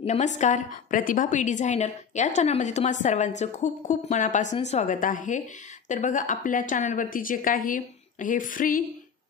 नमस्कार, प्रतिभा P designer या चॅनलमध्ये तुम्हा सर्वांचं खूप खूप मनापासून स्वागत आहे। तर बघा, आपल्या चॅनलवरती जे काही हे फ्री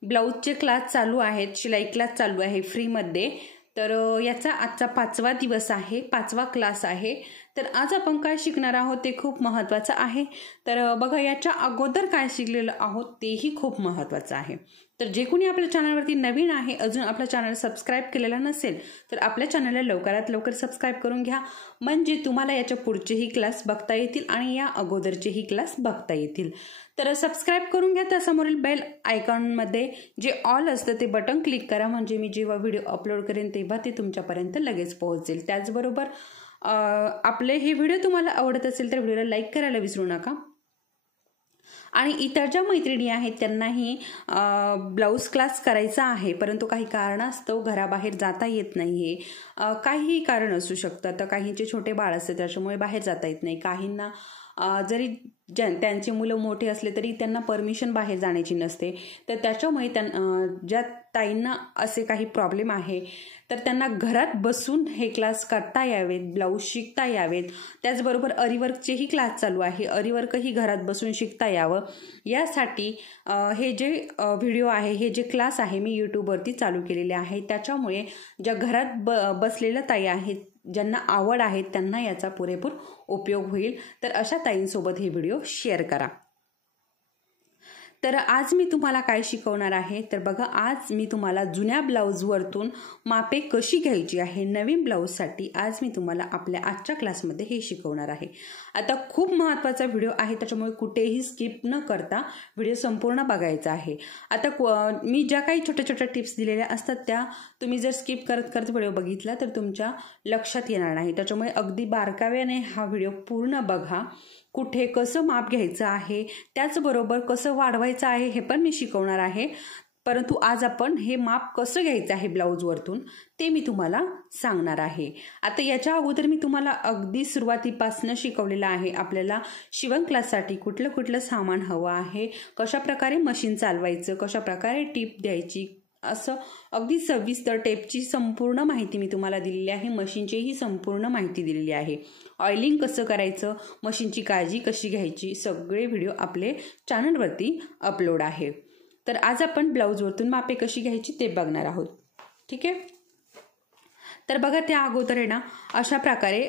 ब्लाऊजचे क्लास चालू आहेत, शिलाई क्लास चालू आहे फ्रीमध्ये। तर याचा आजचा 5वा दिवस आहे, 5वा क्लास आहे। तर आज आपण काय शिकणार आहोत ते खूप महत्त्वाचं आहे। तर बघा, याच्या अगोदर काय शिकलेलं आहोत तेही खूप महत्त्वाचं आहे। तर जे कोणी आपल्या चॅनलवरती नवीन आहे, अजून आपलं चॅनल सबस्क्राइब केलेला नसेल तर आपल्या चॅनलला लवकरात लवकर सबस्क्राइब करून घ्या, म्हणजे तुम्हाला याच्या पुढचेही क्लास बघता येतील आणि या अगोदरचेही क्लास बघता येतील। तर सबस्क्राइब करून घ्या, त्या समोरील बेल आयकॉनमध्ये जे ऑल असतं ते बटन क्लिक करा, म्हणजे मी जेव्हा व्हिडिओ अपलोड करेन तेव्हा ते तुमच्यापर्यंत लगेच पोहोचेल। त्याचबरोबर आपले हे व्हिडिओ तुम्हाला आवडत असेल तर व्हिडिओला लाईक करायला विसरू नका। आणि इतर ज्या मैत्रिणी आहेत त्यांनाही ब्लाऊज क्लास करायचा आहे, परंतु काही कारणास्तव घराबाहेर जाता येत नाहीये। काहीही कारण असू शकतं। तर काहींचे छोटे बाळ असते त्याच्यामुळे बाहेर जाता येत नाही, काहींना जरी त्यांचे मुलं मोठे असले तरी त्यांना परमिशन बाहेर जाण्याची नसते। तर त्याच्यामुळे ज्या ताईंना असे काही प्रॉब्लेम आहे तर त्यांना घरात बसून हे क्लास करता यावेत, ब्लाऊज शिकता यावेत। त्याचबरोबर अरीवर्कचेही क्लास चालू आहे, अरीवर्कही घरात बसून शिकता यावं यासाठी हे जे व्हिडिओ आहे, हे जे क्लास आहे मी यूट्यूबवरती चालू केलेले आहे। त्याच्यामुळे ज्या घरात बसलेल्या ताई आहेत, ज्यांना आवड आहे, त्यांना याचा पुरेपूर उपयोग होईल। तर अशा ताईंसोबत हे व्हिडिओ शेअर करा। तर आज मी तुम्हाला काय शिकवणार आहे, तर बघा, आज मी तुम्हाला जुन्या ब्लाऊजवरतून मापे कशी घ्यायची आहे नवीन ब्लाऊजसाठी आज मी तुम्हाला आपल्या आजच्या क्लासमध्ये हे शिकवणार आहे। आता खूप महत्त्वाचा व्हिडिओ आहे, त्याच्यामुळे कुठेही स्किप न करता व्हिडिओ संपूर्ण बघायचा आहे। आता मी ज्या काही छोट्या छोट्या टिप्स दिलेल्या असतात त्या तुम्ही जर स्किप करत करत व्हिडिओ बघितला तर तुमच्या लक्षात येणार नाही। त्याच्यामुळे अगदी बारकाव्याने हा व्हिडिओ पूर्ण बघा। कुठे कसं माप घ्यायचं आहे, त्याचबरोबर कसं वाढवायचं आहे हे पण मी शिकवणार आहे। परंतु आज आपण हे माप कसं घ्यायचं आहे ब्लाऊजवरतून ते मी तुम्हाला सांगणार आहे। आता याच्या अगोदर मी तुम्हाला अगदी सुरुवातीपासून शिकवलेलं आहे, आपल्याला शिवण क्लाससाठी कुठलं कुठलं सामान हवं आहे, कशा प्रकारे मशीन चालवायचं, कशा प्रकारे टीप द्यायची, असं अगदी सविस्तर टेपची संपूर्ण माहिती मी तुम्हाला दिलेली आहे, मशीनचीही संपूर्ण माहिती दिलेली आहे। ऑइलिंग कसं करायचं, मशीनची काळजी कशी घ्यायची, सगळे व्हिडिओ आपले चॅनलवरती अपलोड आहे। तर आज आपण ब्लाऊजवरतून मापे कशी घ्यायची ते बघणार आहोत, ठीक आहे। तर बघा, त्या अगोदर आहे ना, अशा प्रकारे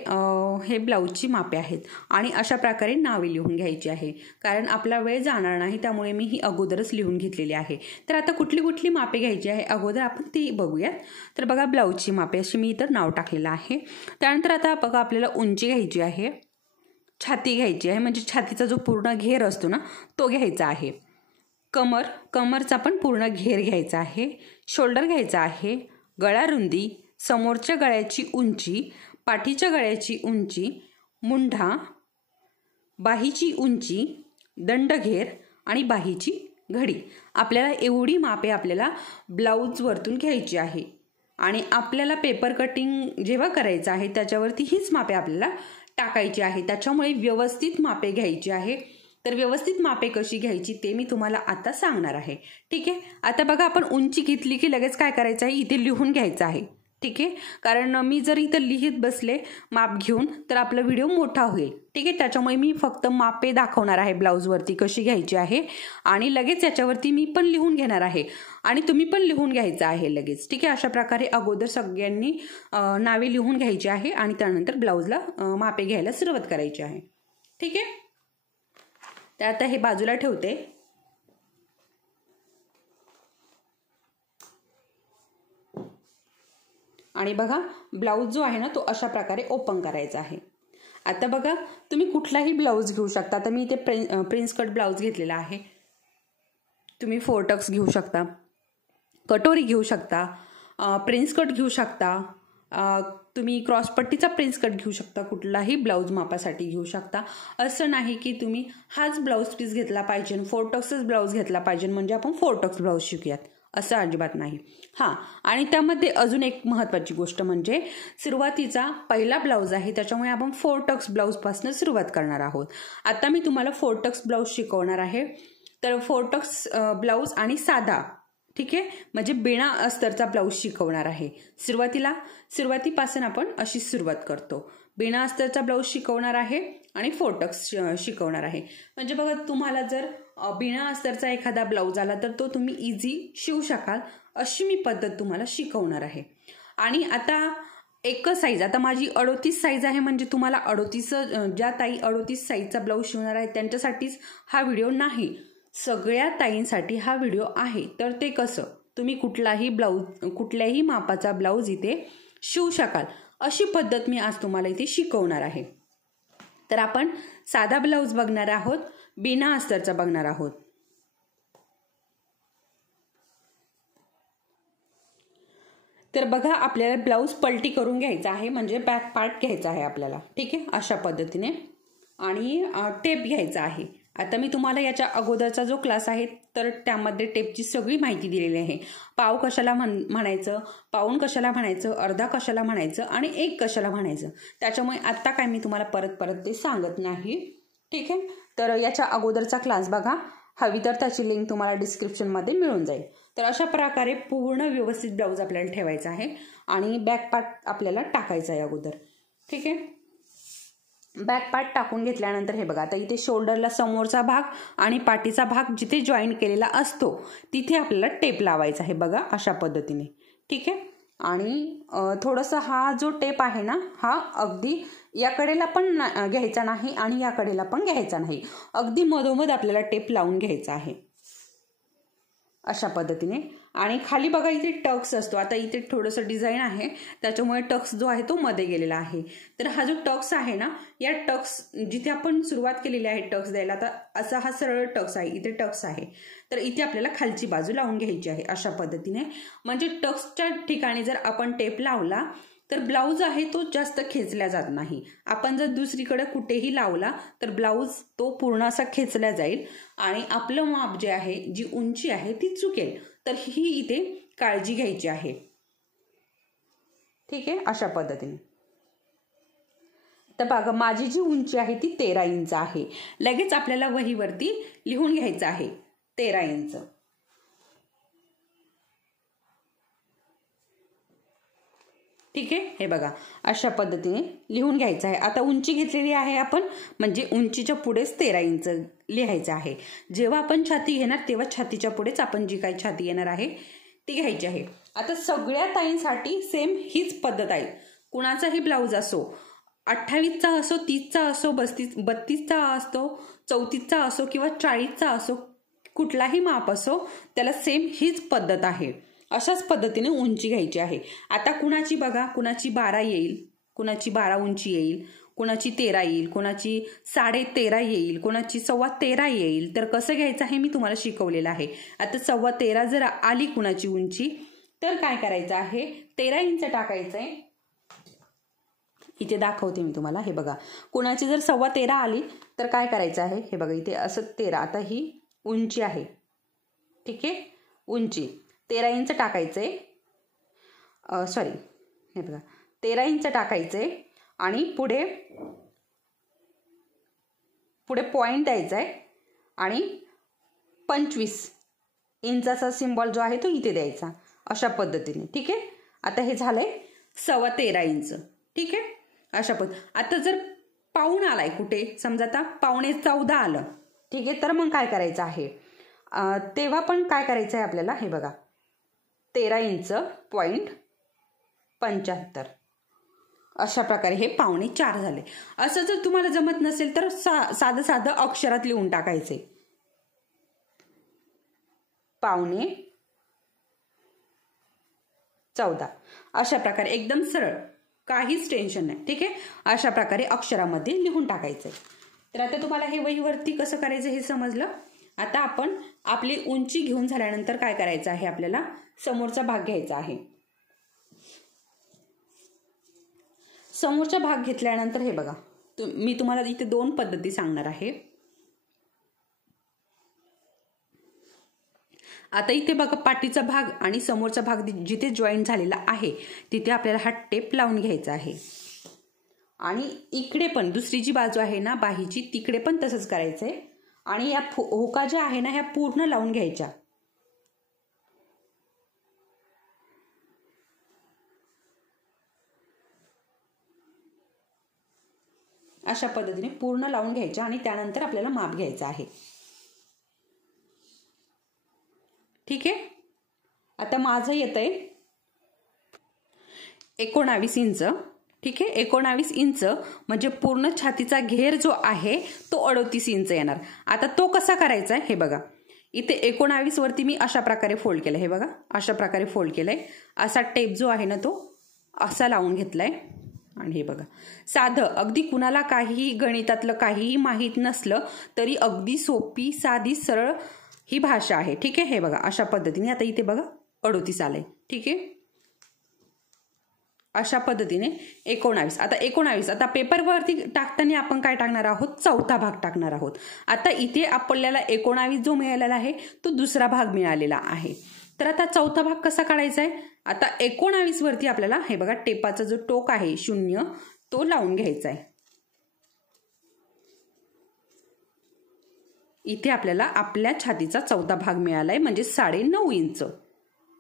हे ब्लाऊजची मापे आहेत आणि अशा प्रकारे नावे लिहून घ्यायची आहे, कारण आपला वेळ जाणार नाही, त्यामुळे मी ही अगोदरच लिहून घेतलेली आहे। तर आता कुठली कुठली मापे घ्यायची आहे अगोदर आपण ती बघूयात। तर बघा, ब्लाऊजची मापे अशी मी इतर नाव टाकलेलं आहे। त्यानंतर आता बघा, आपल्याला उंची घ्यायची आहे, छाती घ्यायची आहे, म्हणजे छातीचा जो पूर्ण घेर असतो ना तो घ्यायचा आहे, कमरचा पण पूर्ण घेर घ्यायचा आहे, शोल्डर घ्यायचा आहे, गळा रुंदी, समोरच्या गळ्याची उंची, पाठीच्या गळ्याची उंची, मुंढा, बाहीची उंची, दंडघेर आणि बाहीची घडी। आपल्याला एवढी मापे आपल्याला ब्लाऊजवरतून घ्यायची आहे आणि आपल्याला पेपर कटिंग जेव्हा करायचं आहे त्याच्यावरती हीच मापे आपल्याला टाकायची आहे। त्याच्यामुळे व्यवस्थित मापे घ्यायची आहे। तर व्यवस्थित मापे कशी घ्यायची ते मी तुम्हाला आता सांगणार आहे, ठीक आहे। आता बघा, आपण उंची घेतली की लगेच काय करायचं आहे, इथे लिहून घ्यायचं आहे, ठीक आहे। कारण मी जर इथं लिहित बसले माप घेऊन तर आपला व्हिडिओ मोठा होईल, ठीक आहे। त्याच्यामुळे मी फक्त मापे दाखवणार आहे ब्लाऊजवरती कशी घ्यायची आहे आणि लगेच याच्यावरती मी पण लिहून घेणार आहे आणि तुम्ही पण लिहून घ्यायचं आहे लगेच, ठीक आहे। अशा प्रकारे अगोदर सगळ्यांनी नावे लिहून घ्यायची आहे आणि त्यानंतर ब्लाऊजला मापे घ्यायला सुरुवात करायची आहे, ठीक आहे। तर आता हे बाजूला ठेवते। आणि बघा, ब्लाऊज जो आहे ना तो अशा प्रकारे ओपन करायचा आहे। आता बघा, तुम्ही कुठलाही ब्लाऊज घेऊ शकता। आता मी इथे प्रिन्स कट ब्लाऊज घेतलेला आहे, तुम्ही 4 टक्स घेऊ शकता, कटोरी घेऊ शकता, प्रिन्स कट घेऊ शकता, तुम्ही क्रॉसपट्टीचा प्रिन्स कट घेऊ शकता, कुठलाही ब्लाऊज मापासाठी घेऊ शकता। असं नाही की तुम्ही हाच ब्लाऊज पीस घेतला पाहिजे, 4 टक्सच ब्लाऊज घेतला पाहिजे म्हणजे आपण 4 टक्स ब्लाऊज शिकूयात, असं अजिबात नाही। हां, आणि त्यामध्ये अजून एक महत्त्वाची गोष्ट म्हणजे सुरुवातीचा पहिला ब्लाऊज आहे, त्याच्यामुळे आपण 4 टक्स ब्लाऊजपासून सुरुवात करणार आहोत। आता मी तुम्हाला 4 टक्स ब्लाऊज शिकवणार आहे। तर 4 टक्स ब्लाऊज आणि साधा ठीक आहे, म्हणजे बिना अस्तरचा ब्लाऊज शिकवणार आहे. सुरुवातीपासून आपण अशी सुरुवात करतो. बिना अस्तरचा ब्लाऊज शिकवणार आहे आणि 4 टक्स शिकवणार आहे. म्हणजे बघा, तुम्हाला जर बिना अस्तरचा एखादा ब्लाऊज आला तर तो तुम्ही इझी शिवू शकाल, अशी मी पद्धत तुम्हाला शिकवणार आहे. आणि आता एकच साईज, आता माझी 38 साईज आहे, म्हणजे तुम्हाला 38 ज्या ताई 38 साईजचा ब्लाऊज शिवणार आहे त्यांच्यासाठीच हा व्हिडिओ नाही, सगळ्या ताईंसाठी हा व्हिडिओ आहे. तर ते कसं तुम्ही कुठल्याही मापाचा ब्लाऊज इथे शिवू शकाल, अशी पद्धत मी आज तुम्हाला इथे शिकवणार आहे. तर आपण साधा ब्लाऊज बघणार आहोत, बिना अस्तरचा बघणार आहोत. तर बघा, आपल्याला ब्लाऊज पलटी करून घ्यायचा आहे, म्हणजे बॅक पार्ट घ्यायचा आहे आपल्याला. ठीक आहे, अशा पद्धतीने. आणि टेप घ्यायचा आहे. आता मी तुम्हाला याच्या अगोदरचा जो क्लास आहे तर त्यामध्ये टेपची सगळी माहिती दिलेली आहे. पाव कशाला म्हणायचं, पाऊण कशाला म्हणायचं, अर्धा कशाला म्हणायचं आणि 1 कशाला म्हणायचं. त्याच्यामुळे आत्ता काय मी तुम्हाला परत ते सांगत नाही. ठीक आहे, तर याच्या अगोदरचा क्लास बघा, हवी तर त्याची लिंक तुम्हाला डिस्क्रिप्शनमध्ये मिळून जाईल. तर अशा प्रकारे पूर्ण व्यवस्थित ब्लाऊज आपल्याला ठेवायचा आहे आणि बॅक पार्ट आपल्याला टाकायचा आहे अगोदर. ठीक आहे, बॅक पार्ट टाकून घेतल्यानंतर हे बघा, आता इथे शोल्डरला समोरचा भाग आणि पाठीचा भाग जिथे जॉईंट केलेला असतो तिथे आपल्याला टेप लावायचा आहे. बघा, अशा पद्धतीने. ठीक आहे, आणि थोडंसं हा जो टेप आहे ना, हा अगदी या कडेला पण घ्यायचा नाही आणि या कडेला पण घ्यायचा नाही, अगदी मधोमध आपल्याला टेप लावून घ्यायचा आहे, अशा पद्धतीने. आणि खाली बघा, इथे टक्स असतो. आता इथे थोडंसं डिझाईन आहे त्याच्यामुळे टक्स जो आहे तो मध्ये गेलेला आहे. तर हा जो टक्स आहे ना, या टक्स जिथे आपण सुरुवात केलेली आहे टक्स द्यायला, आता असा हा सरळ टक्स आहे, इथे टक्स आहे, तर इथे आपल्याला खालची बाजू लावून घ्यायची आहे, अशा पद्धतीने. म्हणजे टक्सच्या ठिकाणी जर आपण टेप लावला तर ब्लाऊज आहे तो जास्त खेचला जात नाही. आपण जर दुसरीकडे कुठेही लावला तर ब्लाऊज तो पूर्ण असा खेचला जाईल आणि आपलं माप जे आहे, जी उंची आहे ती चुकेल. तर ही इथे काळजी घ्यायची आहे. ठीक आहे, अशा पद्धतीने. तर बघा, माझी जी उंची आहे ती 13 इंच आहे. लगेच आपल्याला वहीवरती लिहून घ्यायचं आहे 13 इंच. ठीक आहे, हे बघा, अशा पद्धतीने लिहून घ्यायचं आहे. आता उंची घेतलेली आहे आपण, म्हणजे उंचीच्या पुढेच 13 इंच लिहायचं आहे. जेव्हा आपण छाती घेणार तेव्हा छातीच्या पुढेच आपण जी काही छाती येणार आहे ती घ्यायची आहे. आता सगळ्या ताईंसाठी सेम हीच पद्धत आहे. कुणाचाही ब्लाऊज असो, 28चा असो, 30चा असो, 32चा असतो, 34चा असो किंवा 40चा असो, कुठलाही माप असो, त्याला सेम हीच पद्धत आहे. अशाच पद्धतीने उंची घ्यायची आहे. आता कुणाची बघा, कुणाची 12 येईल, कुणाची 12 उंची येईल, कुणाची 13 येईल, कुणाची 13.5 येईल, कुणाची 13.25 येईल. तर कसं घ्यायचं आहे मी तुम्हाला शिकवलेलं आहे. आता 13.25 जर आली कुणाची उंची तर काय करायचं आहे, 13 इंच टाकायचं आहे. इथे दाखवते मी तुम्हाला, हे बघा, कुणाची जर 13.25 आली तर काय करायचं आहे, हे बघा, इथे असं 13. आता ही उंची आहे. ठीक आहे, उंची 13 इंच टाकायचंय, सॉरी, हे बघा, 13 इंच टाकायचंय आणि पुढे पॉइंट द्यायचा आहे आणि 25 इंचाचा सिम्बॉल जो आहे तो इथे द्यायचा, अशा पद्धतीने. ठीक आहे, आता हे झालंय 13.25 इंच. ठीक आहे, अशा आता जर पाऊण आलाय कुठे, समजा आता 14.25 आलं, ठीक आहे, तर मग काय करायचं आहे, तेव्हा पण काय करायचं आहे आपल्याला, हे बघा, 13 इंच पॉइंट 75, अशा प्रकारे हे 4.25 झाले. असं जर तुम्हाला जमत नसेल तर साधं अक्षरात लिहून टाकायचे 14.25, अशा प्रकारे एकदम सरळ, काहीच टेन्शन नाही. ठीक आहे, अशा प्रकारे अक्षरामध्ये लिहून टाकायचंय. तर आता तुम्हाला हे वहीवरती कसं करायचं हे समजलं. आता आपण आपली उंची घेऊन झाल्यानंतर काय करायचं आहे, आपल्याला समोरचा भाग घ्यायचा आहे. समोरचा भाग घेतल्यानंतर हे बघा, मी तुम्हाला इथे 2 पद्धती सांगणार आहे. आता इथे बघा, पाठीचा भाग आणि समोरचा भाग जिथे जॉईंट झालेला आहे तिथे आपल्याला हा टेप लावून घ्यायचा आहे. आणि इकडे पण दुसरी जी बाजू आहे ना बाहीची, तिकडे पण तसंच करायचंय. आणि या हुका ज्या आहे ना ह्या पूर्ण लावून घ्यायच्या. अशा पद्धतीने पूर्ण लावून घ्यायच्या आणि त्यानंतर आपल्याला माप घ्यायचं आहे. ठीक आहे. आता माझं येतंय 19 इंच. ठीक आहे. 19 इंच म्हणजे पूर्ण छातीचा घेर जो आहे तो 38 इंच येणार. आता तो कसा करायचा आहे हे बघा. इथे 19 वरती मी अशा प्रकारे फोल्ड केलं. हे बघा अशा प्रकारे फोल्ड केलंय. असा टेप जो आहे ना तो असा लावून घेतलाय. आणि हे बघा साधं, अगदी कुणाला काहीही गणितातलं काहीही माहीत नसलं तरी अगदी सोपी साधी सरळ ही भाषा आहे. ठीक आहे. हे बघा अशा पद्धतीने आता इथे बघा 38 आलंय. ठीक आहे. अशा पद्धतीने 19. आता 19 आता पेपरवरती टाकताना आपण काय टाकणार आहोत, चौथा भाग टाकणार आहोत. आता इथे आपल्याला 19 जो मिळालेला आहे तो दुसरा भाग मिळालेला आहे. तर आता चौथा भाग कसा काढायचा आहे. आता 19 वरती आपल्याला हे बघा टेपाचा जो टोक आहे 0 तो लावून घ्यायचा आहे. इथे आपल्याला आपल्या छातीचा चौथा भाग मिळालाय म्हणजे 9.5 इंच.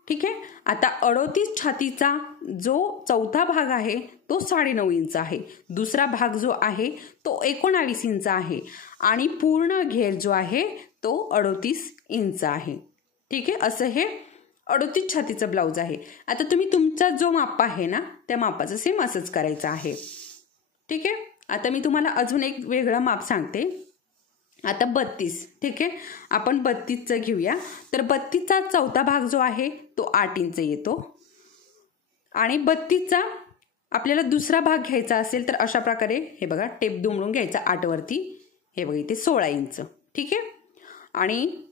ठीक आहे. आता 38 छातीचा जो चौथा भाग आहे तो 9.5 इंच आहे. दुसरा भाग जो आहे तो 19 इंच आहे आणि पूर्ण घेर जो आहे तो 38 इंच आहे. ठीक आहे. असं हे 38 छातीचं ब्लाऊज आहे. आता तुम्ही तुमचा जो माप आहे ना त्या मापाचं सेम असंच करायचं आहे. ठीक आहे. आता मी तुम्हाला अजून एक वेगळं माप सांगते. आता 32. ठीक आहे. आपण 32चं घेऊया. तर 32चा चौथा भाग जो आहे तो 8 इंच येतो आणि 32चा आपल्याला दुसरा भाग घ्यायचा असेल तर अशा प्रकारे हे बघा टेप दुमडून घ्यायचा 8 वरती. हे बघा इथे 16 इंच. ठीक आहे. आणि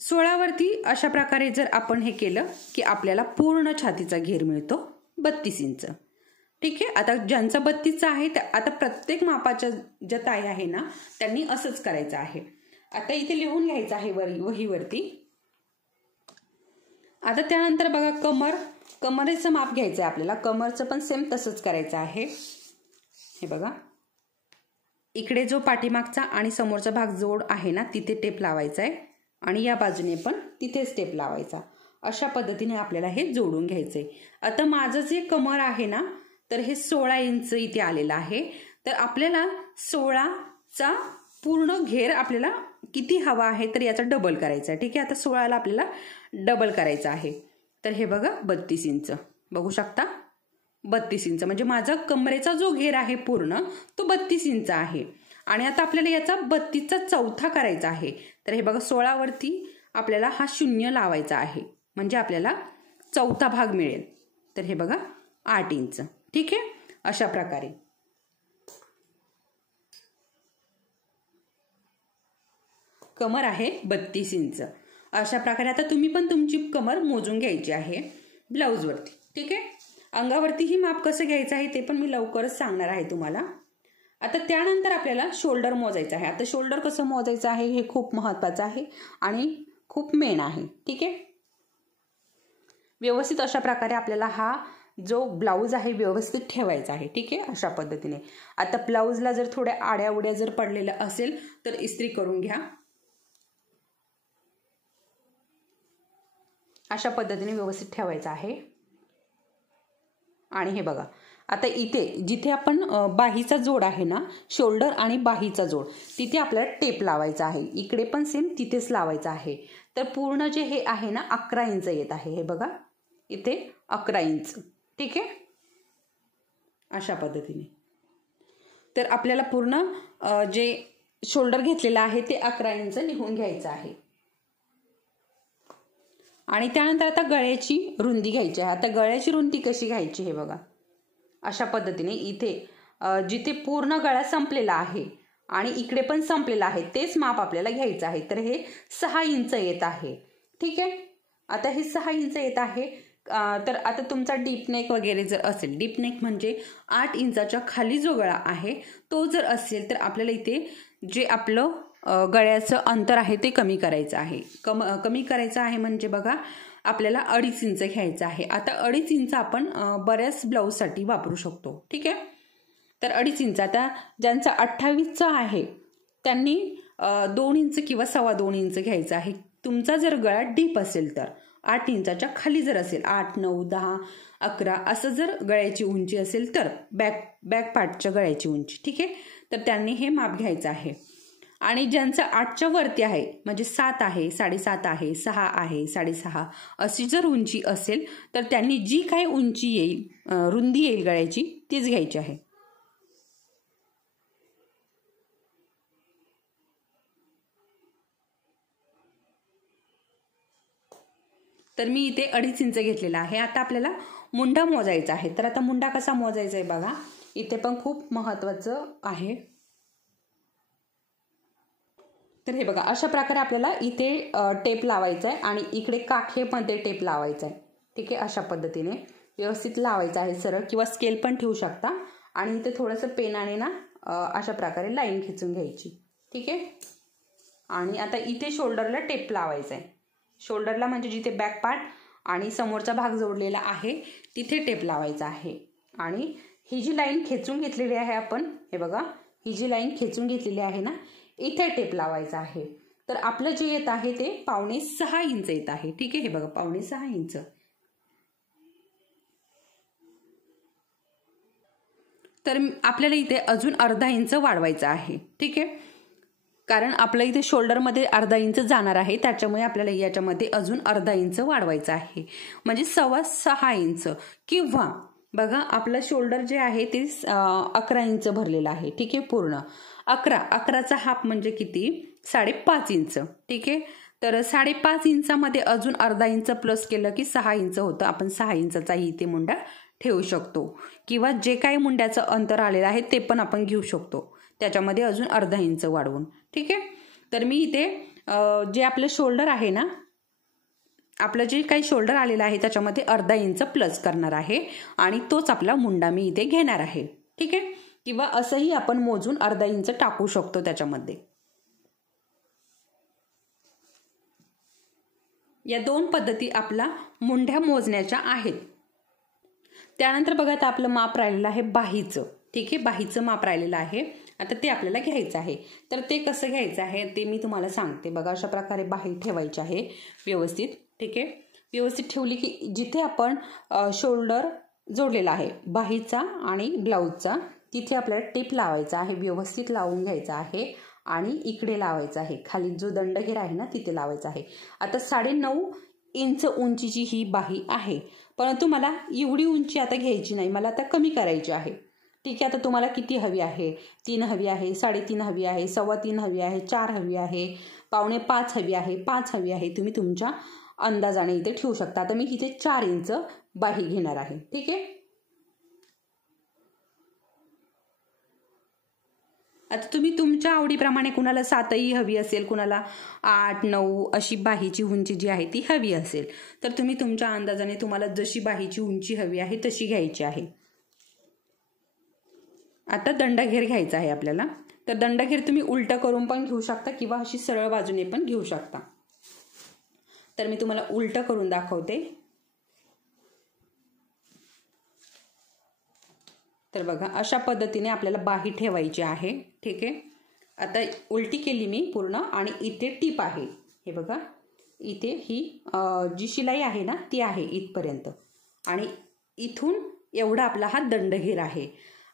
16 वरती अशा प्रकारे जर आपण हे केलं की आपल्याला पूर्ण छातीचा घेर मिळतो 32 इंच. ठीक आहे. आता ज्यांचा 32चा आहे आता प्रत्येक मापाच्या ज्या ताई आहे ना त्यांनी असंच करायचं आहे. आता इथे लिहून घ्यायचं आहे वहीवरती. आता त्यानंतर बघा कमरेचं माप घ्यायचं आहे आपल्याला. कमरचं पण सेम तसंच करायचं आहे. हे बघा इकडे जो पाठीमागचा आणि समोरचा भाग जोड आहे ना तिथे टेप लावायचा आहे आणि या बाजूने पण तिथेच टेप लावायचा. अशा पद्धतीने आपल्याला हे जोडून घ्यायचंय. आता माझं जे कमर आहे ना तर हे 16 इंच इथे आलेलं आहे. तर आपल्याला 16चा पूर्ण घेर आपल्याला किती हवा आहे तर याचा डबल करायचा आहे. ठीक आहे. आता 16ला आपल्याला डबल करायचं आहे. तर हे बघा 32 इंच बघू शकता. 32 इंच म्हणजे माझा कमरेचा जो घेर आहे पूर्ण तो 32 इंच आहे. आणि आता आपल्याला याचा 32चा चौथा करायचा आहे. तर हे बघा 16 वरती आपल्याला हा 0 लावायचा आहे म्हणजे आपल्याला चौथा भाग मिळेल. तर हे बघा 8 इंच. ठीक आहे. अशा प्रकारे कमर आहे 32 इंच. अशा प्रकारे आता तुम्ही पण तुमची कमर मोजून घ्यायची आहे ब्लाऊजवरती. ठीक आहे. अंगावरतीही माप कसं घ्यायचं आहे ते पण मी लवकरच सांगणार आहे तुम्हाला. आता त्यानंतर आपल्याला शोल्डर मोजायचं आहे. आता शोल्डर कसं मोजायचं आहे हे खूप महत्वाचं आहे आणि खूप मेन आहे. ठीक आहे. व्यवस्थित अशा प्रकारे आपल्याला हा जो ब्लाऊज आहे व्यवस्थित ठेवायचा आहे. ठीक आहे. अशा पद्धतीने आता ब्लाऊजला जर थोड्या आड्या उड्या जर पडलेल्या असेल तर इस्त्री करून घ्या. अशा पद्धतीने व्यवस्थित ठेवायचं आहे. आणि हे बघा आता इथे जिथे आपण बाहीचा जोड आहे ना शोल्डर आणि बाहीचा जोड तिथे आपल्याला टेप लावायचा आहे. इकडे पण सेम तिथेच लावायचा आहे. तर पूर्ण जे हे आहे ना 11 इंच येत आहे. हे बघा इथे 11 इंच. ठीक आहे. अशा पद्धतीने तर आपल्याला पूर्ण जे शोल्डर घेतलेलं आहे ते 11 इंच लिहून घ्यायचं आहे. आणि त्यानंतर आता गळ्याची रुंदी घ्यायची आहे. आता गळ्याची रुंदी कशी घ्यायची हे बघा अशा पद्धतीने इथे जिथे पूर्ण गळा संपलेला आहे आणि इकडे पण संपलेला आहे तेच माप आपल्याला घ्यायचं आहे. तर हे 6 इंच येत आहे. ठीक आहे. आता हे 6 इंच येत आहे. तर आता तुमचा डीप नेक वगैरे जर असेल, डीप नेक म्हणजे 8 इंचाच्या खाली जो गळा आहे तो जर असेल तर आपल्याला इथे जे आपलं गळ्याचं अंतर आहे ते कमी करायचं आहे. कमी करायचं आहे म्हणजे बघा आपल्याला 2.5 इंच घ्यायचं आहे. आता 2.5 इंच आपण बऱ्याच ब्लाऊजसाठी वापरू शकतो. ठीक आहे. तर 2.5 इंच आता ज्यांचा 28चा आहे त्यांनी 2 इंच किंवा 2.25 इंच घ्यायचं आहे. तुमचा जर गळा डीप असेल तर 8 इंचाच्या खाली जर असेल 8, 9, 10, 11 असं जर गळ्याची उंची असेल तर बॅक पार्टच्या गळ्याची उंची, ठीक आहे, तर त्यांनी हे माप घ्यायचं आहे. आणि ज्यांचं 8च्या वरती आहे म्हणजे 7 आहे, 7.5 आहे, 6 आहे, 6.5 अशी जर उंची असेल तर त्यांनी जी काही उंची येईल, रुंदी येईल गळ्याची तीच घ्यायची आहे. तर मी इथे 2.5 इंच घेतलेला आहे. आता आपल्याला मुंडा मोजायचा आहे. तर आता मुंडा कसा मोजायचा आहे बघा, इथे पण खूप महत्त्वाचं आहे. तर हे बघा, अशा प्रकारे आपल्याला इथे टेप लावायचा आहे आणि इकडे काखेमध्ये टेप लावायचा आहे, ठीक आहे. अशा पद्धतीने व्यवस्थित लावायचं आहे सरळ, किंवा स्केल पण ठेवू शकता. आणि इथे थोडंसं पेनाने ना अशा प्रकारे लाईन खिचून घ्यायची, ठीक आहे. आणि आता इथे शोल्डरला टेप लावायचा आहे. शोल्डरला म्हणजे जिथे बॅक पार्ट आणि समोरचा भाग जोडलेला आहे तिथे टेप लावायचा आहे. आणि ही जी लाईन खेचून घेतलेली आहे आपण, हे बघा, ही जी लाईन खेचून घेतलेली आहे ना, इथे टेप लावायचा आहे. तर आपलं जे येत आहे ते 5.25 इंच येत आहे, ठीक आहे. हे बघा, 5.25 इंच. तर आपल्याला इथे अजून अर्धा इंच वाढवायचं आहे, ठीक आहे. कारण आपलं इथे शोल्डरमध्ये अर्धा इंच जाणार आहे, त्याच्यामुळे आपल्याला याच्यामध्ये अजून अर्धा इंच वाढवायचं आहे, म्हणजे 6.25 इंच. किंवा बघा, आपलं शोल्डर जे आहे ते 11 इंच भरलेलं आहे, ठीक आहे. पूर्ण 11चा हाफ म्हणजे किती, 5.5 इंच, ठीक आहे. तर 5.5 इंचामध्ये अजून अर्धा इंच प्लस केलं की 6 इंच होतं. आपण 6 इंचाचाही इथे मुंडा ठेवू शकतो, किंवा जे काही मुंड्याचं अंतर आलेलं आहे ते पण आपण घेऊ शकतो, त्याच्यामध्ये अजून अर्धा इंच वाढवून, ठीक आहे. तर मी इथे जे आपलं शोल्डर आहे ना, आपलं जे काही शोल्डर आलेलं आहे त्याच्यामध्ये अर्धा इंच प्लस करणार आहे आणि तोच आपला मुंडा मी इथे घेणार आहे, ठीक आहे. किंवा असंही आपण मोजून अर्धा इंच टाकू शकतो त्याच्यामध्ये. या 2 पद्धती आपला मुंड्या मोजण्याच्या आहेत. त्यानंतर बघा, आता आपलं माप राहिलेलं आहे बाहीचं, ठीक आहे. बाहीचं माप राहिलेलं आहे, आता ते आपल्याला घ्यायचं आहे. तर ते कसं घ्यायचं आहे ते मी तुम्हाला सांगते. बघा, अशा प्रकारे बाही ठेवायची आहे व्यवस्थित, ठीक आहे. व्यवस्थित ठेवली की जिथे आपण शोल्डर जोडलेला आहे बाहीचा आणि ब्लाऊजचा, तिथे आपल्याला टेप लावायचा आहे, व्यवस्थित लावून घ्यायचा आहे. आणि इकडे लावायचा आहे, खाली जो दंडघेर आहे ना तिथे लावायचा आहे. आता 9.5 इंच उंचीची ही बाही आहे, परंतु मला एवढी उंची आता घ्यायची नाही, मला आता कमी करायची आहे, ठीक आहे. आता तुम्हाला किती हवी आहे, 3 हवी आहे, 3.5 हवी आहे, 3.25 हवी आहे, 4 हवी आहे, 4.25 हवी आहे, 5 हवी आहे, तुम्ही तुमच्या अंदाजाने इथे ठेवू शकता. आता मी इथे 4 इंच बाही घेणार आहे, ठीक आहे. आता तुम्ही तुमच्या आवडीप्रमाणे, कुणाला 7ही हवी असेल, कुणाला 8, 9 अशी बाहीची उंची जी आहे ती हवी असेल, तर तुम्ही तुमच्या अंदाजाने तुम्हाला जशी बाहीची उंची हवी आहे तशी घ्यायची आहे. आता दंडघेर घ्यायचा आहे आपल्याला. तर दंडघेर तुम्ही उलट करून पण घेऊ शकता किंवा अशी सरळ बाजूने पण घेऊ शकता. तर मी तुम्हाला उलट करून दाखवते. तर बघा, अशा पद्धतीने आपल्याला बाही ठेवायची आहे, ठीक आहे. आता उलटी केली मी पूर्ण, आणि इथे टीप आहे, हे बघा, इथे ही जी शिलाई आहे ना ती आहे इथपर्यंत, आणि इथून एवढा आपला हा दंडघेर आहे.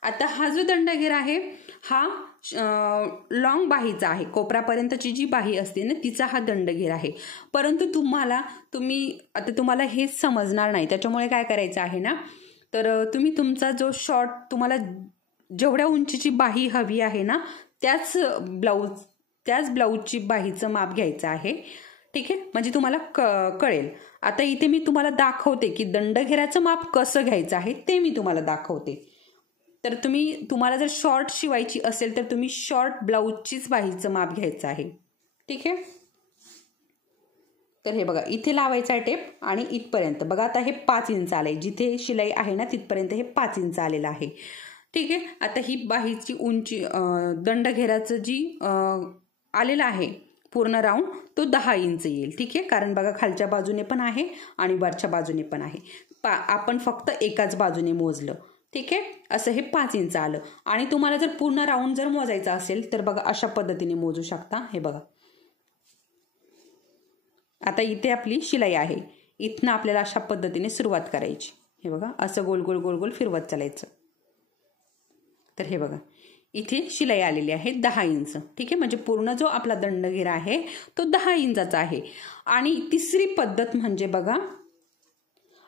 आता हा जो दंडघेर आहे हा लॉंग बाहीचा आहे, कोपरापर्यंतची जी बाही असते ना तिचा हा दंडघेर आहे. परंतु तुम्हाला हेच समजणार नाही, त्याच्यामुळे काय करायचं आहे ना, तर तुम्ही तुमचा जो शॉर्ट, तुम्हाला जेवढ्या उंचीची बाही हवी आहे ना त्याच ब्लाऊजची बाहीचं माप घ्यायचं आहे, ठीक आहे. म्हणजे तुम्हाला कळेल. आता इथे मी तुम्हाला दाखवते की दंडघेराचं माप कसं घ्यायचं आहे ते मी तुम्हाला दाखवते. तर तुम्हाला जर शॉर्ट शिवायची असेल तर तुम्ही शॉर्ट ब्लाऊजचीच बाहीचं माप घ्यायचं आहे, ठीक आहे. तर हे बघा, इथे लावायचा आहे टेप, आणि इथपर्यंत बघा, आता हे 5 इंच आलंय, जिथे शिलाई आहे ना तिथपर्यंत हे 5 इंच आलेलं आहे, ठीक आहे. आता ही बाहीची उंची, दंडघेराचं जी आलेलं आहे पूर्ण राऊंड, तो 10 इंच येईल, ठीक आहे. कारण बघा, खालच्या बाजूने पण आहे आणि वरच्या बाजूने पण आहे. आपण फक्त एकाच बाजूने मोजलं, ठीक आहे. असं हे 5 इंच आलं. आणि तुम्हाला जर पूर्ण राऊंड जर मोजायचा असेल तर बघा, अशा पद्धतीने मोजू शकता. हे बघा, आता इथे आपली शिलाई आहे, इथनं आपल्याला अशा पद्धतीने सुरुवात करायची. हे बघा, असं गोल गोल गोल गोल फिरवत चालायचं. तर हे बघा, इथे शिलाई आलेली आहे 10 इंच. ठीक आहे, म्हणजे पूर्ण जो आपला दंडघेरा आहे तो 10 इंचाचा आहे. आणि तिसरी पद्धत म्हणजे बघा,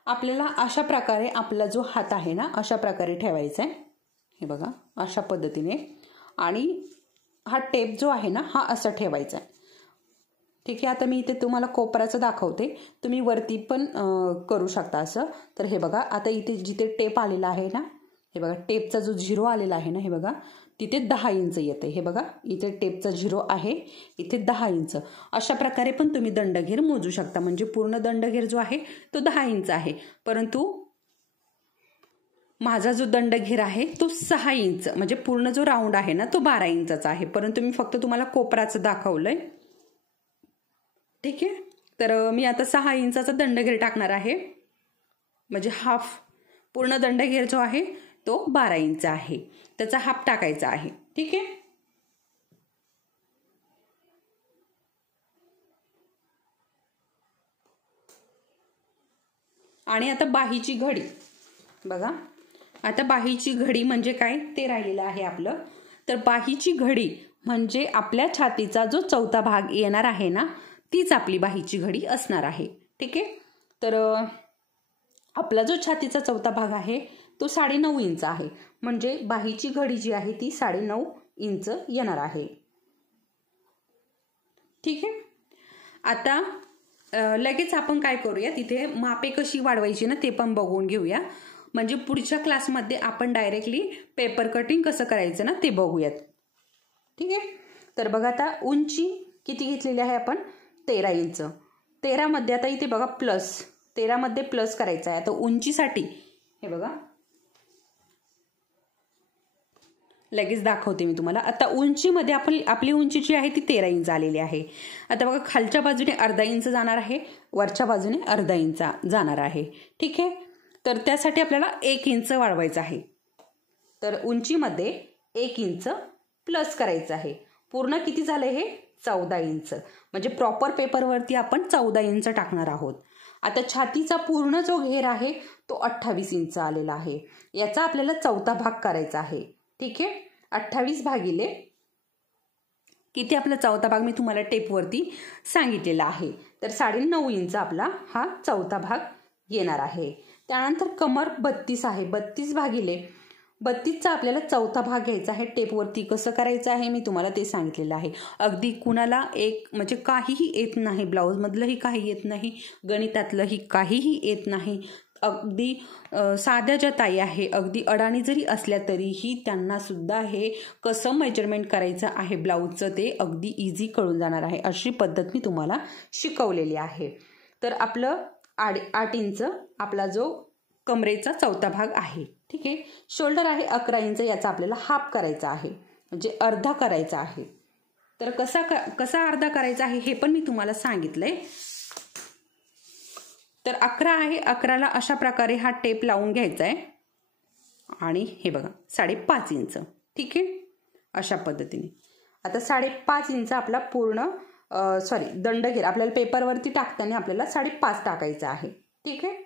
आपल्याला अशा प्रकारे आपला जो हात आहे ना अशा प्रकारे ठेवायचा आहे. हे बघा, अशा पद्धतीने. आणि हा टेप जो आहे ना हा असा ठेवायचा आहे. ठीक आहे, आता मी इथे तुम्हाला कोपऱ्याचं दाखवते, तुम्ही वरती पण करू शकता असं. तर हे बघा, आता इथे जिथे टेप आलेला आहे ना, हे बघा टेपचा जो 0 आलेला आहे ना, हे बघा तिथे 10 इंच येते. हे बघा, इथे टेपचा 0 आहे, इथे 10 इंच. अशा प्रकारे पण तुम्ही दंडघेर मोजू शकता. म्हणजे पूर्ण दंडघेर जो आहे तो 10 इंच आहे, परंतु माझा जो दंडघेर आहे तो 6 इंच, म्हणजे पूर्ण जो राऊंड आहे ना तो 12 इंचाचा आहे. परंतु मी फक्त तुम्हाला कोपराचं दाखवलंय. ठीक आहे, तर मी आता 6 इंचाचा दंडघेर टाकणार आहे. म्हणजे हाफ, पूर्ण दंडघेर जो आहे तो 12 इंच आहे, त्याचा हाफ टाकायचा आहे. ठीक आहे, आणि आता बाहीची घडी बघा. आता बाहीची घडी म्हणजे काय ते राहिलेलं आहे आपलं. तर बाहीची घडी म्हणजे आपल्या छातीचा जो चौथा भाग येणार आहे ना तीच आपली बाहीची घडी असणार आहे. ठीक आहे, तर आपला जो छातीचा चौथा भाग आहे तो 9.5 इंच आहे. म्हणजे बाहीची घडी जी आहे ती 9.5 इंच येणार आहे. ठीक आहे, आता लगेच आपण काय करूया, तिथे मापे कशी वाढवायची ना ते पण बघून घेऊया. म्हणजे पुढच्या क्लासमध्ये आपण डायरेक्टली पेपर कटिंग कसं करायचं ना ते बघूयात. ठीक आहे, तर बघा आता उंची किती घेतलेली आहे आपण, 13 इंच. 13 मध्ये आता इथे बघा प्लस, 13 मध्ये प्लस करायचं आहे. आता उंचीसाठी हे बघा लगेच दाखवते मी तुम्हाला. आता उंचीमध्ये आपली उंची जी आहे ती 13 इंच आलेली आहे. आता बघा, खालच्या बाजूने अर्धा इंच जाणार आहे, वरच्या बाजूने अर्धा इंच जाणार आहे. ठीक आहे, तर त्यासाठी आपल्याला 1 इंच वाढवायचं आहे. तर उंचीमध्ये 1 इंच प्लस करायचं आहे. पूर्ण किती झालं हे, 14 इंच. म्हणजे प्रॉपर पेपरवरती आपण 14 इंच टाकणार आहोत. आता छातीचा पूर्ण जो घेर आहे तो 28 इंच आलेला आहे. याचा आपल्याला चौथा भाग करायचा आहे. ठीक आहे, 28 भागिले किती आपला चौथा भाग मी तुम्हाला टेपवरती सांगितलेला आहे. तर 9.5 इंच आपला हा चौथा भाग येणार आहे. त्यानंतर कमर 32 आहे, 32 भागिले 32चा आपल्याला चौथा भाग घ्यायचा आहे. टेपवरती कसं करायचं आहे मी तुम्हाला ते सांगितलेलं आहे. अगदी कुणाला एक म्हणजे काहीही येत नाही, ब्लाऊजमधलंही काही येत नाही, गणितातलंही काहीही येत नाही, अगदी साध्या ज्या ताई आहे अगदी अडाणी जरी असल्या तरीही त्यांना सुद्धा हे कसं मेजरमेंट करायचं आहे ब्लाऊजचं ते अगदी इझी कळून जाणार आहे. अशी पद्धत मी तुम्हाला शिकवलेली आहे. तर आपलं 8 इंच आपला जो कमरेचा चौथा भाग आहे. ठीक आहे, शोल्डर आहे 11 इंच, याचा आपल्याला हाफ करायचा आहे, म्हणजे अर्धा करायचा आहे. तर कसा अर्धा करायचा आहे हे पण मी तुम्हाला सांगितलंय. तर 11 आहे, 11ला अशा प्रकारे हा टेप लावून घ्यायचा आहे. आणि हे बघा 5.5 इंच. ठीक आहे, अशा पद्धतीने. आता 5.5 इंच आपला पूर्ण दंडघेर आपल्याला पेपरवरती टाकताना आपल्याला 5.5 टाकायचा आहे. ठीक आहे,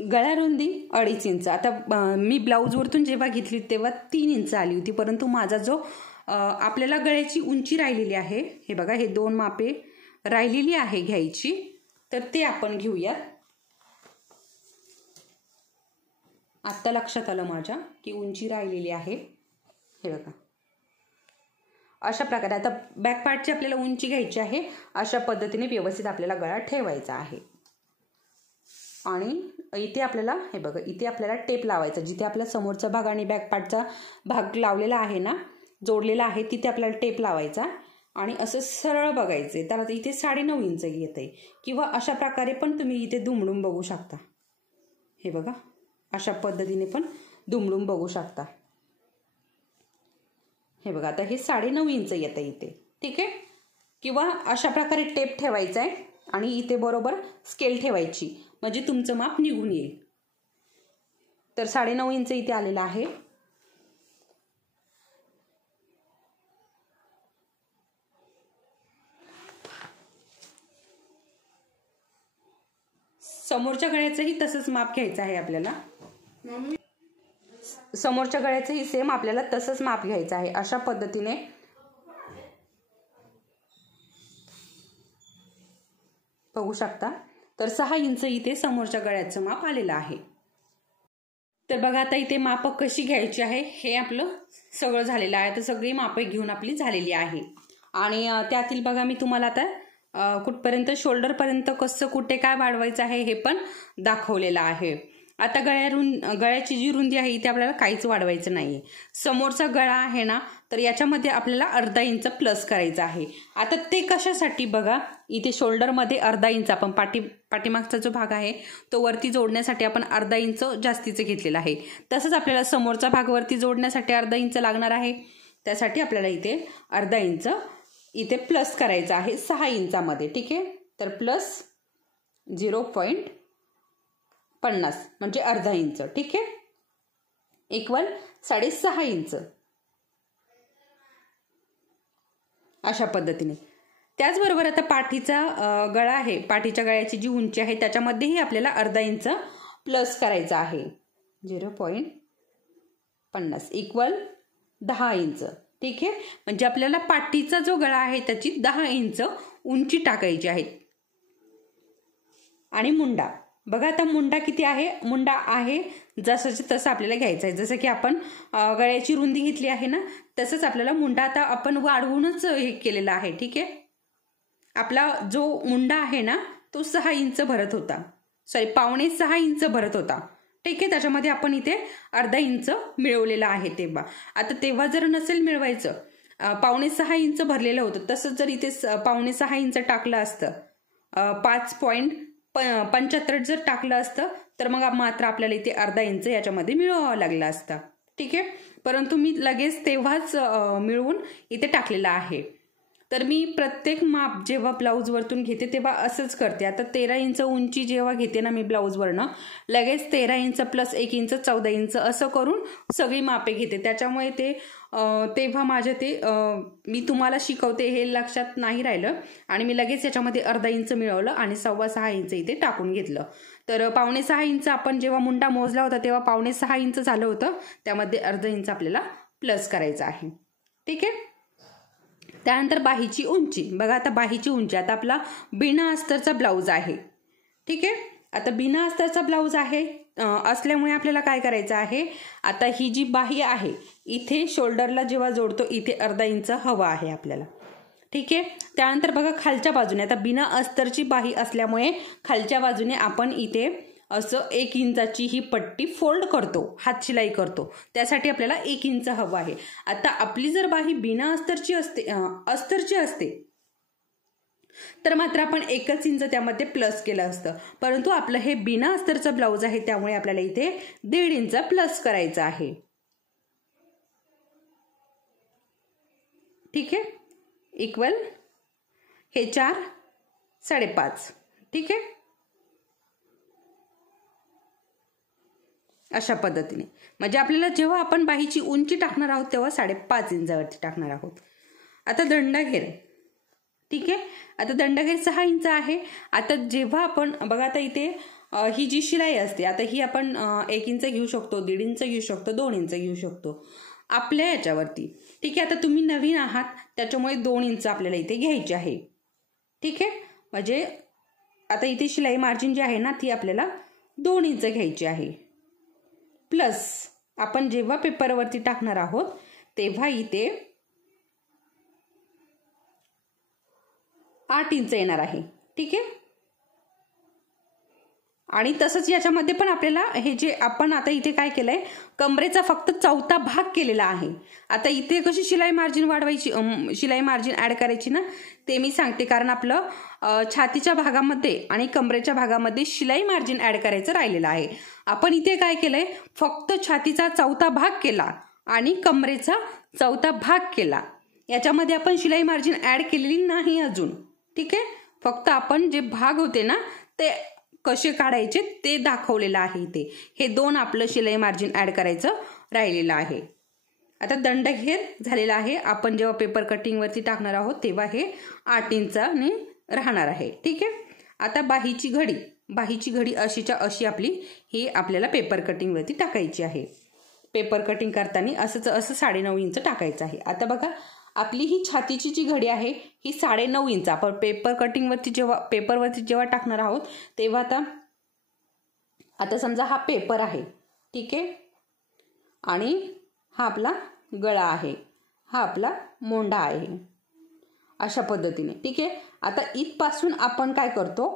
गळा रुंदी 2.5 इंच. आता मी ब्लाऊजवरतून जेव्हा घेतली तेव्हा 3 इंच आली होती, परंतु माझा जो आपल्याला गळ्याची उंची राहिलेली आहे, हे बघा हे 2 मापे राहिलेली आहे घ्यायची, तर ते आपण घेऊयात. आत्ता लक्षात आलं माझ्या की उंची राहिलेली आहे. हे बघा अशा प्रकारे. आता बॅक पार्टची आपल्याला उंची घ्यायची आहे. अशा पद्धतीने व्यवस्थित आपल्याला गळा ठेवायचा आहे. आणि इथे आपल्याला हे बघा इथे आपल्याला टेप लावायचा, जिथे आपला समोरचा भाग आणि बॅक पार्टचा भाग लावलेला आहे ना, जोडलेला आहे, तिथे आपल्याला टेप लावायचा आणि असं सरळ बघायचे. तर इथे 9.5 इंच येते, किंवा अशा प्रकारे पण तुम्ही इथे दुमडून बघू शकता. हे बघा अशा पद्धतीने पण दुमडून बघू शकता. हे बघा आता हे 9.5 इंच येतं इथे. ठीक आहे, किंवा अशा प्रकारे टेप ठेवायचा आहे आणि इथे बरोबर स्केल ठेवायची, म्हणजे तुमचं माप निघून येईल. तर 9.5 इंच इथे आलेला आहे. समोरच्या गळ्याचंही तसंच माप घ्यायचं आहे आपल्याला. समोरच्या गळ्याचंही सेम आपल्याला तसंच माप घ्यायचं आहे. अशा पद्धतीने बघू शकता. तर 6 इंच इथे समोरच्या गळ्याचं माप आलेलं आहे. तर बघा आता इथे माप कशी घ्यायची आहे हे आपलं सगळं झालेलं आहे. तर सगळी मापे घेऊन आपली झालेली आहे. आणि त्यातील बघा मी तुम्हाला आता कुठपर्यंत शोल्डरपर्यंत कसं कुठे काय वाढवायचं आहे हे पण दाखवलेलं आहे. आता गळ्याची जी रुंदी आहे इथे आपल्याला काहीच वाढवायचं नाहीये. समोरचा गळा आहे ना, तर याच्यामध्ये आपल्याला अर्धा इंच प्लस करायचं आहे. आता ते कशासाठी बघा, इथे शोल्डरमध्ये अर्धा इंच आपण पाठीमागचा जो भाग आहे तो वरती जोडण्यासाठी आपण अर्धा इंच जास्तीचं घेतलेलं आहे. तसंच आपल्याला समोरचा भाग वरती जोडण्यासाठी अर्धा इंच लागणार आहे. त्यासाठी आपल्याला इथे अर्धा इंच इथे प्लस करायचं आहे 6 इंचामध्ये. ठीक आहे. तर प्लस 0.50 म्हणजे अर्धा इंच. ठीक आहे. Equal 6.5 inch. अशा पद्धतीने. त्याचबरोबर आता पाठीचा गळा आहे, पाठीच्या गळ्याची जी उंची आहे त्याच्यामध्येही आपल्याला अर्धा इंच प्लस करायचा आहे. 0.50 इक्वल 10 इंच. ठीक आहे. म्हणजे आपल्याला पाठीचा जो गळा आहे त्याची 10 इंच उंची टाकायची आहे. आणि मुंडा बघा, आता मुंडा किती आहे, मुंडा आहे जसं तसं आपल्याला घ्यायचं आहे. जसं की आपण गळ्याची रुंदी घेतली आहे ना, तसंच आपल्याला मुंडा आता आपण वाढवूनच हे केलेला आहे. ठीक आहे. आपला जो मुंडा आहे ना तो 6 इंच भरत होता, 5.25 इंच भरत होता. ठीक आहे. त्याच्यामध्ये आपण इथे अर्धा इंच मिळवलेला आहे. तेव्हा जर नसेल मिळवायचं, 5.25 इंच भरलेलं होतं, तसंच जर इथे 5.25 इंच टाकलं असतं, 5.75 जर टाकलं असतं तर मग मात्र आपल्याला इथे अर्धा इंच याच्यामध्ये मिळवावं लागलं असतं. ठीक आहे. परंतु मी लगेच तेव्हाच मिळवून इथे टाकलेला आहे. तर मी प्रत्येक माप जेव्हा ब्लाऊज वरतून घेते तेव्हा असंच करते. आता 13 इंच उंची जेव्हा घेते ना मी ब्लाऊज वरनं, लगेच 13 इंच प्लस 1 इंच 14 इंच असं करून सगळी मापे घेते. त्याच्यामुळे तेव्हा माझे मी तुम्हाला शिकवते हे लक्षात नाही राहिलं आणि मी लगेच याच्यामध्ये अर्धा इंच मिळवलं आणि 6.25 इंच इथे टाकून घेतलं. तर 5.25 इंच आपण जेव्हा मुंडा मोजला होता तेव्हा 5.25 इंच झालं होतं. त्यामध्ये अर्धा इंच आपल्याला प्लस करायचं आहे. ठीक आहे. त्यानंतर बाहीची उंची बघा. आता बाहीची उंची, आता आपला बिना अस्तरचा ब्लाऊज आहे. ठीक आहे. आता बिना अस्तरचा ब्लाऊज आहे असल्यामुळे आपल्याला काय करायचं आहे, आता ही जी बाही आहे इथे शोल्डरला जेव्हा जोडतो इथे अर्धा इंच हवा आहे आपल्याला. ठीक आहे. त्यानंतर बघा खालच्या बाजूने, आता बिना अस्तरची बाही असल्यामुळे खालच्या बाजूने आपण इथे असं 1 इंचाची ही पट्टी फोल्ड करतो, हात शिलाई करतो. त्यासाठी आपल्याला 1 इंच हवं आहे. आता आपली जर बाही बिना अस्तरची असते तर मात्र आपण 1 इंच त्यामध्ये प्लस केलं असतं. परंतु आपलं हे बिना अस्तरचं ब्लाऊज आहे त्यामुळे आपल्याला इथे 1.5 इंच प्लस करायचं आहे. ठीक आहे. इक्वल हे 4 5.5. ठीक आहे. अशा पद्धतीने म्हणजे आपल्याला जेव्हा आपण बाहीची उंची टाकणार आहोत तेव्हा 5.5 इंचावरती टाकणार आहोत. आता दंडघेर. ठीक आहे. आता दंडघेर 6 इंच आहे. आता जेव्हा आपण बघा, आता इथे ही जी शिलाई असते, आता ही आपण 1 इंच घेऊ शकतो, 1.5 इंच घेऊ शकतो, 2 इंच घेऊ शकतो आपल्या याच्यावरती. ठीक आहे. आता तुम्ही नवीन आहात त्याच्यामुळे 2 इंच आपल्याला इथे घ्यायची आहे. ठीक आहे. म्हणजे आता इथे शिलाई मार्जिन जी आहे ना ती आपल्याला 2 इंच घ्यायची आहे. प्लस आपण जेव्हा पेपरवरती टाकणार आहोत तेव्हा इथे 8 इंच येणार आहे. ठीक आहे. आणि तसंच याच्यामध्ये पण आपल्याला हे जे आपण आता इथे काय केलंय, कमरेचा फक्त 4था भाग केलेला आहे. आता इथे कशी शिलाई मार्जिन वाढवायची, शिलाई मार्जिन ऍड करायची ना ते मी सांगते. कारण आपलं छातीच्या भागामध्ये आणि कमरेच्या भागामध्ये शिलाई मार्जिन ऍड करायचं राहिलेलं आहे. आपण इथे काय केलंय, फक्त छातीचा 4था भाग केला आणि कमरेचा 4था भाग केला. याच्यामध्ये आपण शिलाई मार्जिन ऍड केलेली नाही अजून. ठीक आहे. फक्त आपण जे भाग होते ना ते कसे काढायचे ते दाखवलेलं आहे इथे. हे 2 आपलं शिलाई मार्जिन ॲड करायचं राहिलेलं आहे. आता दंडघेर झालेला आहे. आपण जेव्हा पेपर कटिंगवरती टाकणार आहोत तेव्हा हे 8 इंचाने राहणार आहे. ठीक आहे. आता बाहीची घडी अशीच्या अशी आपली ही आपल्याला पेपर कटिंगवरती टाकायची आहे. पेपर कटिंग करताना असं 9.5 इंच टाकायचं आहे. आता बघा आपली ही छातीची जी घडी आहे ही 9.5 इंच आपण पेपरवरती जेव्हा टाकणार आहोत तेव्हा आता समजा हा पेपर आहे. ठीक आहे. आणि हा आपला गळा आहे, हा आपला मोंढा आहे, अशा पद्धतीने. ठीक आहे. आता इथपासून आपण काय करतो,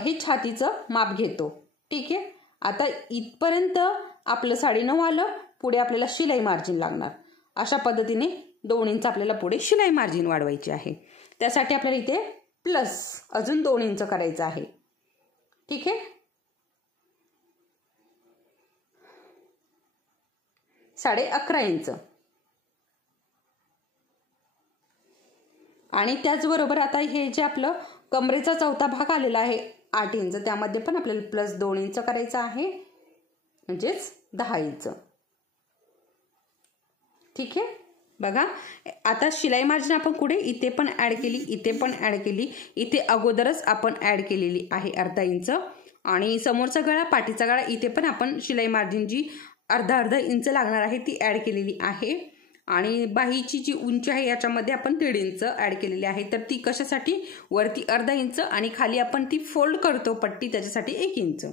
हे छातीचं माप घेतो. ठीक आहे. आता इथपर्यंत आपलं 9.5 आलं. पुढे आपल्याला शिलाई मार्जिन लागणार. अशा पद्धतीने 2 इंच आपल्याला पुढे शिलाई मार्जिन वाढवायची आहे. त्यासाठी आपल्याला इथे प्लस अजून 2 इंच करायचं आहे. ठीक आहे. 11.5 इंच. आणि त्याचबरोबर आता हे जे आपलं कमरेचा चौथा भाग आलेला आहे 8 इंच, त्यामध्ये पण आपल्याला प्लस 2 इंच करायचं आहे, म्हणजेच 10 इंच. ठीक आहे. बघा आता शिलाई मार्जिन आपण कुठे इथे पण ॲड केली, इथे पण ॲड केली. इथे अगोदरच आपण ॲड केलेली आहे अर्धा इंच. आणि समोरचा गळा, पाठीचा गळा, इथे पण आपण शिलाई मार्जिन जी अर्धा इंच लागणार आहे ती ॲड केलेली आहे. आणि बाहीची जी उंची आहे याच्यामध्ये आपण 1.5 इंच ॲड केलेली आहे. तर ती कशासाठी, वरती अर्धा इंच आणि खाली आपण ती फोल्ड करतो पट्टी, त्याच्यासाठी 1 इंच.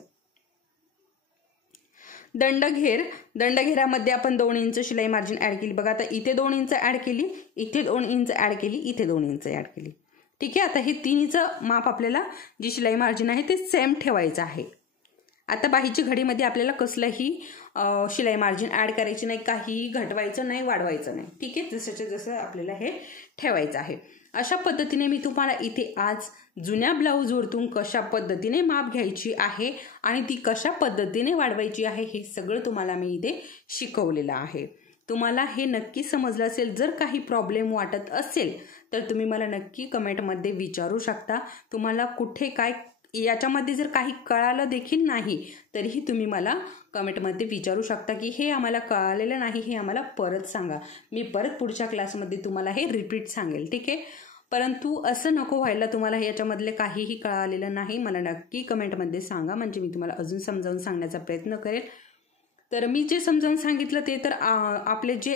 दंडघेरामध्ये आपण 2 इंच शिलाई मार्जिन ॲड केली. बघा आता इथे 2 इंच ॲड केली, इथे 2 इंच ॲड केली, इथे 2 इंच ॲड केली. ठीक आहे. आता हे 3 इंच माप आपल्याला जी शिलाई मार्जिन आहे ते सेम ठेवायचं आहे. आता बाहीची घडीमध्ये आपल्याला कसलंही शिलाई मार्जिन ॲड करायची नाही, काहीही घटवायचं नाही, वाढवायचं नाही. ठीक आहे. जसं आपल्याला हे ठेवायचं आहे. अशा पद्धतीने मी तुम्हाला इथे आज जुन्या ब्लाऊजवरतून कशा पद्धतीने माप घ्यायची आहे आणि ती कशा पद्धतीने वाढवायची आहे हे सगळं तुम्हाला मी इथे शिकवलेलं आहे. तुम्हाला हे नक्की समजलं असेल. जर काही प्रॉब्लेम वाटत असेल तर तुम्ही मला नक्की कमेंटमध्ये विचारू शकता. तुम्हाला कुठे काय याच्यामध्ये जर काही कळालं देखील नाही तरीही तुम्ही मला कमेंटमध्ये विचारू शकता की हे आम्हाला कळालेलं नाही, हे आम्हाला परत सांगा. मी परत पुढच्या क्लासमध्ये तुम्हाला हे रिपीट सांगेल. ठीक आहे. परंतु असं नको व्हायला, तुम्हाला याच्यामधले काहीही कळालेलं नाही मला नक्की कमेंटमध्ये सांगा, म्हणजे मी तुम्हाला अजून समजावून सांगण्याचा प्रयत्न करेल. तर मी जे समजावून सांगितलं ते तर आपले जे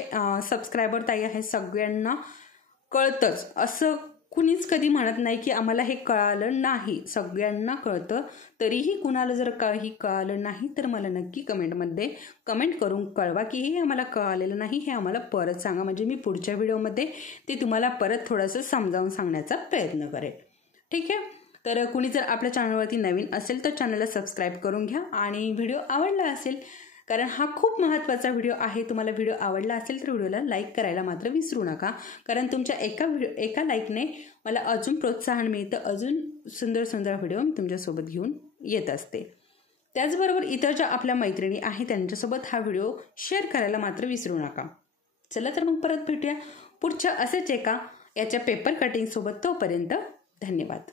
सबस्क्रायबर ताई आहे सगळ्यांना कळतंच. असं कुणीच कधी म्हणत नाही की आम्हाला हे कळालं नाही, सगळ्यांना कळतं. तरीही कुणाला जर काही कळालं नाही तर मला नक्की कमेंटमध्ये कमेंट करून कळवा की हे आम्हाला कळालेलं नाही, हे आम्हाला परत सांगा, म्हणजे मी पुढच्या व्हिडिओमध्ये ते तुम्हाला परत थोडंसं समजावून सांगण्याचा प्रयत्न करेल. ठीक आहे. तर कुणी जर आपल्या चॅनलवरती नवीन असेल तर चॅनलला सबस्क्राईब करून घ्या. आणि व्हिडिओ आवडला असेल, कारण हा खूप महत्त्वाचा व्हिडिओ आहे, तुम्हाला व्हिडिओ आवडला असेल तर व्हिडिओला लाईक करायला मात्र विसरू नका. कारण तुमच्या एका लाईकने मला अजून प्रोत्साहन मिळतं, अजून सुंदर सुंदर व्हिडिओ मी तुमच्यासोबत घेऊन येत असते. त्याचबरोबर इतर ज्या आपल्या मैत्रिणी आहेत त्यांच्यासोबत हा व्हिडिओ शेअर करायला मात्र विसरू नका. चला तर मग परत भेटूया पुढच्या असेच एका याच्या पेपर कटिंग सोबत. तोपर्यंत धन्यवाद.